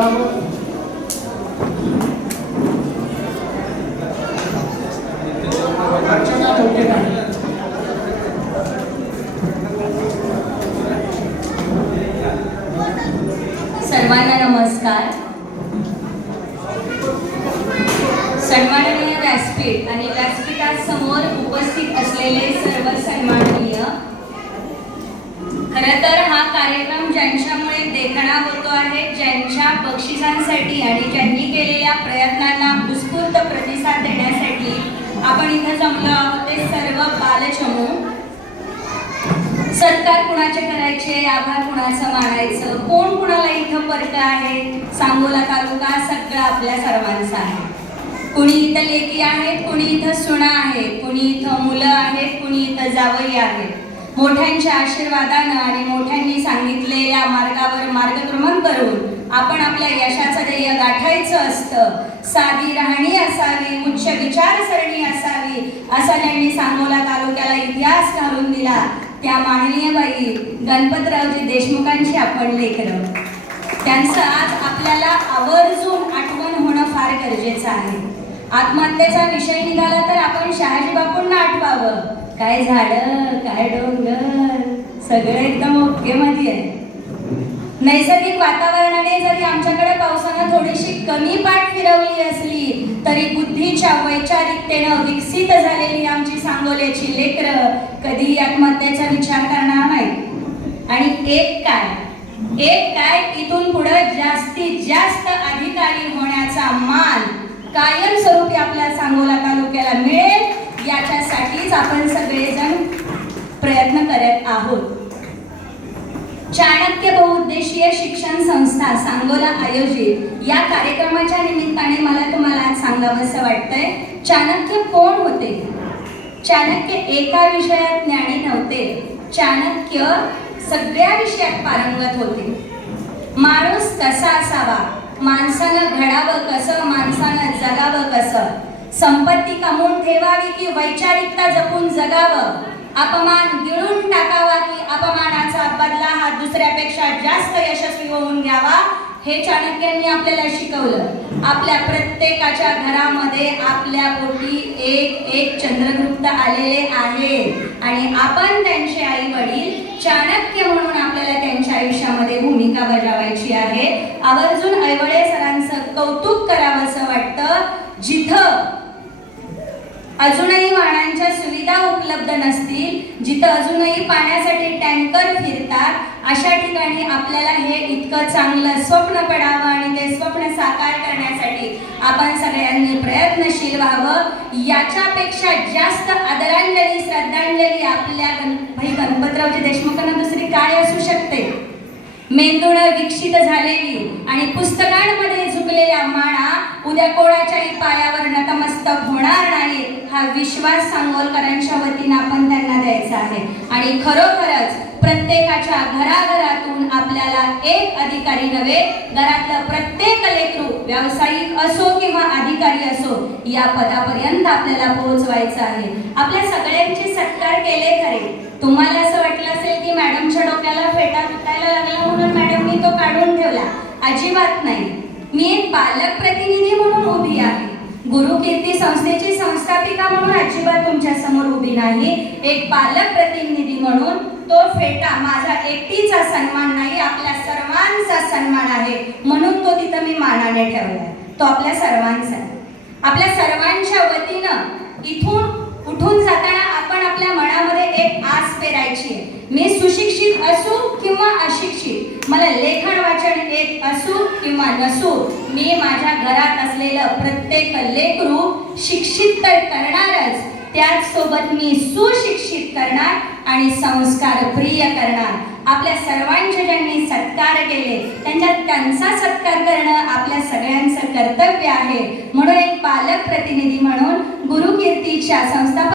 सर्वांना नमस्कार. सन्माननीय व्यासपीठ आणि व्यासपीठासमोर उपस्थित असलेले सर्व सन्माननीय, खरं तर हा कार्यक्रम ज्यांच्यामुळे देखणा होतो आहे, ज्यांच्या बक्षिसांसाठी आणि ज्यांनी केलेल्या प्रयत्नांना उत्स्फूर्त प्रतिसाद देण्यासाठी आपण इथं जमलो आहोत, ते सर्व बालचमू. सत्कार कुणाचे करायचे, आभार कुणाचं मानायचं, कोण कुणाला इथं परक आहे, सांगोला तालुका सगळं आपल्या सर्वांचा आहे. कुणी इथं लेकी आहेत, कुणी इथं सुना आहेत, कुणी इथं मुलं आहेत, कुणी इथं जावई आहेत. मोठ्यांच्या आशीर्वादानं आणि मोठ्यांनी सांगितलेल्या मार्गावर मार्गक्रमण करून आपण आपल्या यशाचं ध्येय गाठायचं असतं. साधी राहणी असावी, उच्च विचारसरणी असावी, असा ज्यांनी सांगोला तालुक्याला इतिहास घालून दिला त्या माननीय बाई गणपतरावजी देशमुखांची आपण लेकरं. त्यांचं आज आपल्याला आवर्जून आठवण होणं फार गरजेचं आहे. आत्महत्येचा विषय निघाला तर आपण शहाजी बापूंना आठवावं. काय झाडं, काय डोंगर, सगळं एकदम ओके मध्ये आहे. नैसर्गिक वातावरणाने जरी आमच्याकडे पावसानं थोडीशी कमी पाठ फिरवली असली तरी बुद्धीच्या वैचारिकतेनं विकसित झालेली आमची सांगोल्याची लेकरं कधी आत्महत्येचा विचार करणार नाही. आणि एक काय इथून पुढे जास्तीत जास्त अधिकारी होण्याचा मान कायमस्वरूपी आपल्या सांगोला तालुक्याला मिळेल, याच्यासाठीच आपण सगळेजण प्रयत्न करत आहोत. चाणक्य बहुउद्देशीय शिक्षण संस्था सांगोला आयोजित या कार्यक्रमाच्या निमित्ताने मला तुम्हाला सांगावंसं वाटतंय, चाणक्य कोण होते? चाणक्य एका विषयात ज्ञानी नव्हते. चाणक्य सगळ्या विषयात पारंगत होते. माणूस कसा असावा, माणसानं घडावं कसं, माणसानं जगावं कसं, संपत्ती कमवून ठेवावी की वैचारिकता जपून जगावं, अपमान गिळून टाकावा की अपमानाचा बदला हा दुसऱ्यापेक्षा जास्त यशस्वी होऊन घ्यावा, हे चाणक्यांनी आपल्याला शिकवलं. आपल्या प्रत्येकाच्या घरामध्ये आपल्या पोटी एक एक चंद्रगुप्त आलेले आहेत आणि आपण त्यांचे आई वडील चाणक्य म्हणून आपल्याला त्यांच्या आयुष्यामध्ये भूमिका बजावायची आहे. आवर्जून ऐवळे सरांचं कौतुक करावंसं वाटतं. जिथं अजूनही वाहनांच्या सुविधा उपलब्ध नसतील, जिथं अजूनही पाण्यासाठी टँकर फिरतात, अशा ठिकाणी आपल्याला हे इतकं चांगलं स्वप्न पडावं आणि ते स्वप्न साकार करण्यासाठी आपण सगळ्यांनी प्रयत्नशील व्हावं. याच्यापेक्षा जास्त आदरांजली, श्रद्धांजली आपल्या भाई गणपतरावजी देशमुखांना दुसरी काय असू शकते? मेंदूनं विकसित झालेली आणि पुस्तकांमध्ये झुकलेल्या माणा उद्या कोणाच्याही पायावर नतमस्तक होणार नाही, हा विश्वास सांगोलकरांच्या वतीनं आपण त्यांना द्यायचा आहे. आणि खरोखरच प्रत्येकाच्या घराघरातून आपल्याला एक अधिकारी नव्हे, घरातलं प्रत्येक लेकरू व्यावसायिक असो किंवा अधिकारी असो, या पदापर्यंत आपल्याला पोहोचवायचं आहे. आपल्या सगळ्यांचे सत्कार केले खरे. तुम्हाला असं वाटलं असेल की मॅडमच्या डोक्याला फेटा तुटायला लागला म्हणून मॅडमनी तो काढून ठेवला. अजिबात नाही. मी एक पालक प्रतिनिधी म्हणून उभी आहे. गुरुकीर्ती संस्थेची संस्थापिका म्हणून अजिबात तुमच्या समोर उभी नाही. एक पालक प्रतिनिधी म्हणून तो फेटा माझा एकटीचा सन्मान नाही, आपल्या सर्वांचा सन्मान आहे. म्हणून तो तिथं मी मानाने ठेवलाय. तो आपल्या सर्वांचा आहे. आपल्या सर्वांच्या वतीनं इथून उठून जाताना आपण आपल्या मनामध्ये एक आस पेरायची आहे. मी सुशिक्षित असू किंवा अशिक्षित, मला लेखन वाचन येत असू किंवा नसू, मी माझ्या घरात असलेलं प्रत्येक लेकरू शिक्षित तर करणारच, त्याचसोबत मी सुशिक्षित करणार आणि संस्कार प्रिय करणार. आपल्या सर्वांचे ज्यांनी सत्कार केले त्यांचा सत्कार करणं आपल्या सगळ्यांचं कर्तव्य आहे. म्हणून एक पालक प्रतिनिधी म्हणून गुरुकीर्तीच्या संस्था